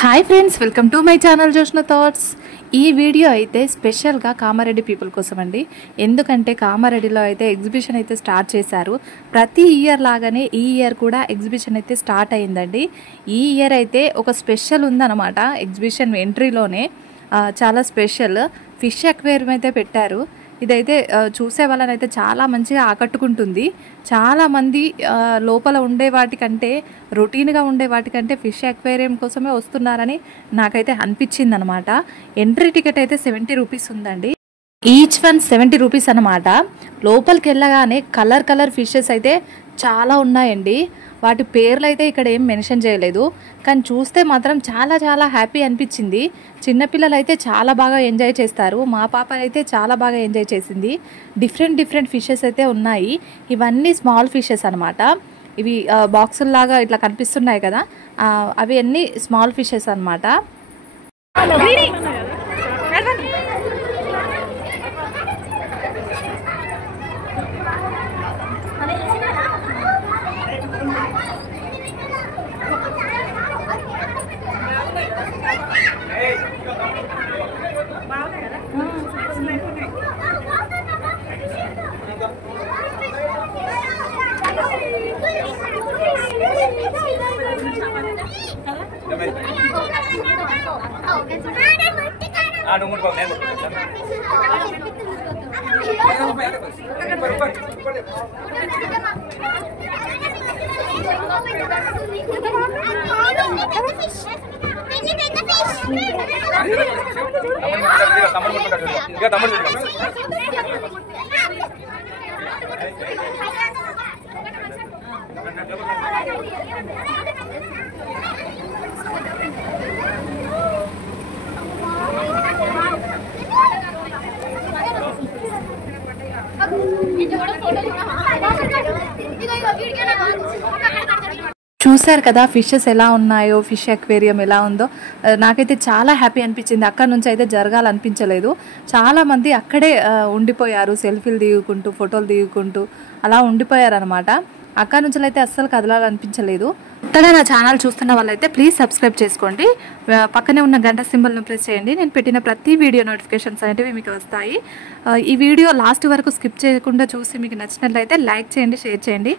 Hi friends, welcome to my channel Joshna thoughts. ఈ video అయితే స్పెషల్గా కామారెడ్డి పీపుల్ కోసం అండి. ఎందుకంటే కామారెడ్డిలో అయితే ఎగ్జిబిషన్ అయితే స్టార్ట్ చేశారు. ప్రతి ఇయర్ లాగానే ఈ ఇయర్ కూడా ఎగ్జిబిషన్ అయితే స్టార్ట్ అయిందండి. ఈ ఇయర్ అయితే ఒక స్పెషల్ ఉందన్నమాట. ఎగ్జిబిషన్ ఎంట్రీలోనే చాలా స్పెషల్ ఫిష్ అక్వేరియం అయితే పెట్టారు. ఇదైతే చూసే వాళ్ళని అయితే చాలా మంచిగా ఆకట్టుకుంటుంది. చాలామంది లోపల ఉండే వాటికంటే, రొటీన్గా ఉండే వాటికంటే ఫిష్ అక్వేరియం కోసమే వస్తున్నారని నాకైతే అనిపించింది అనమాట. ఎంట్రీ టికెట్ అయితే 70 రూపీస్ ఉందండి. ఈచ్ వన్ 70 రూపీస్ అనమాట. లోపలికి వెళ్ళగానే కలర్ ఫిషెస్ అయితే చాలా ఉన్నాయండి. వాటి పేర్లు అయితే ఇక్కడ ఏం మెన్షన్ చేయలేదు, కానీ చూస్తే మాత్రం చాలా హ్యాపీ అనిపించింది. చిన్నపిల్లలు అయితే చాలా బాగా ఎంజాయ్ చేస్తారు. మా పాప అయితే చాలా బాగా ఎంజాయ్ చేసింది. డిఫరెంట్ ఫిషెస్ అయితే ఉన్నాయి. ఇవన్నీ స్మాల్ ఫిషెస్ అనమాట. ఇవి బాక్సుల్లాగా ఇట్లా కనిపిస్తున్నాయి కదా, అవి అన్నీ స్మాల్ ఫిషెస్ అనమాట. చూశారు కదా ఫిషెస్ ఎలా ఉన్నాయో, ఫిష్ అక్వేరియం ఎలా ఉందో. నాకైతే చాలా హ్యాపీ అనిపించింది. అక్కడ నుంచి అయితే జరగాలనిపించలేదు. చాలామంది అక్కడే ఉండిపోయారు, సెల్ఫీలు దిగుకుంటూ, ఫోటోలు దిగుకుంటూ అలా ఉండిపోయారు అనమాట. అక్కడ నుంచి అయితే అస్సలు కదలాలనిపించలేదు. కొత్తగా నా ఛానల్ చూస్తున్న వాళ్ళైతే ప్లీజ్ సబ్స్క్రైబ్ చేసుకోండి. పక్కనే ఉన్న గంట సింబల్ను ప్రెస్ చేయండి. నేను పెట్టిన ప్రతి వీడియో నోటిఫికేషన్స్ అనేవి మీకు వస్తాయి. ఈ వీడియో లాస్ట్ వరకు స్కిప్ చేయకుండా చూసి మీకు నచ్చినట్లయితే లైక్ చేయండి, షేర్ చేయండి,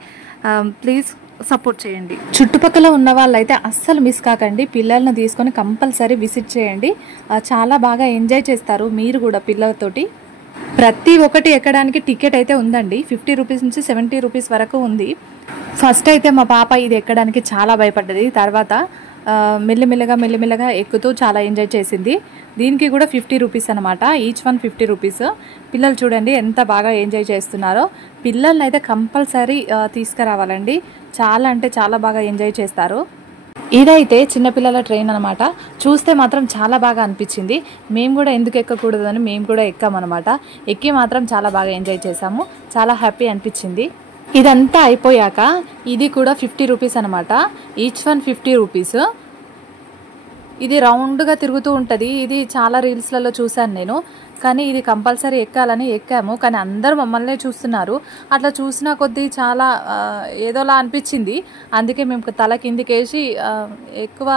ప్లీజ్ సపోర్ట్ చేయండి. చుట్టుపక్కల ఉన్న వాళ్ళైతే అస్సలు మిస్ కాకండి. పిల్లల్ని తీసుకొని కంపల్సరీ విజిట్ చేయండి. చాలా బాగా ఎంజాయ్ చేస్తారు మీరు కూడా పిల్లలతోటి. ప్రతి ఒక్కటి ఎక్కడానికి టికెట్ అయితే ఉందండి. 50 రూపీస్ నుంచి 70 రూపీస్ వరకు ఉంది. ఫస్ట్ అయితే మా పాప ఇది ఎక్కడానికి చాలా భయపడ్డది. తర్వాత మెల్లిమెల్లగా ఎక్కుతూ చాలా ఎంజాయ్ చేసింది. దీనికి కూడా 50 రూపీస్ అనమాట. Each one 50 rupees. పిల్లలు చూడండి ఎంత బాగా ఎంజాయ్ చేస్తున్నారో. పిల్లల్ని అయితే కంపల్సరీ తీసుకురావాలండి. చాలా అంటే చాలా బాగా ఎంజాయ్ చేస్తారు. ఇదైతే చిన్నపిల్లల ట్రైన్ అనమాట. చూస్తే మాత్రం చాలా బాగా అనిపించింది. మేము కూడా ఎందుకు ఎక్కకూడదు అని మేము కూడా ఎక్కామన్నమాట. ఎక్కి మాత్రం చాలా బాగా ఎంజాయ్ చేసాము. చాలా హ్యాపీ అనిపించింది. ఇదంతా అయిపోయాక ఇది కూడా 50 రూపీస్ అనమాట. Each one 50 rupees. ఇది రౌండ్గా తిరుగుతూ ఉంటుంది. ఇది చాలా రీల్స్లలో చూశాను నేను, కానీ ఇది కంపల్సరీ ఎక్కాలని ఎక్కాము. కానీ అందరూ మమ్మల్నే చూస్తున్నారు. అట్లా చూసిన కొద్దీ చాలా ఏదోలా అనిపించింది. అందుకే మేము తల కిందికేసి ఎక్కువ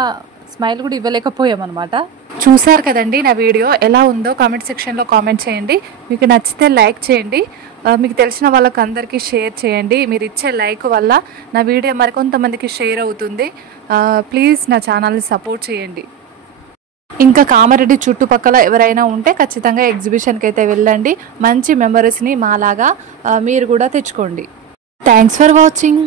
స్మైల్ కూడా ఇవ్వలేకపోయామన్నమాట. చూసారు కదండి నా వీడియో ఎలా ఉందో కామెంట్ సెక్షన్లో కామెంట్ చేయండి. మీకు నచ్చితే లైక్ చేయండి. మీకు తెలిసిన వాళ్ళకి అందరికీ షేర్ చేయండి. మీరు ఇచ్చే లైక్ వల్ల నా వీడియో మరికొంతమందికి షేర్ అవుతుంది. ప్లీజ్ నా ఛానల్ని సపోర్ట్ చేయండి. ఇంకా కామారెడ్డి చుట్టుపక్కల ఎవరైనా ఉంటే ఖచ్చితంగా ఎగ్జిబిషన్కి అయితే వెళ్ళండి. మంచి మెమరీస్ని మాలాగా మీరు కూడా తెచ్చుకోండి. Thanks for watching.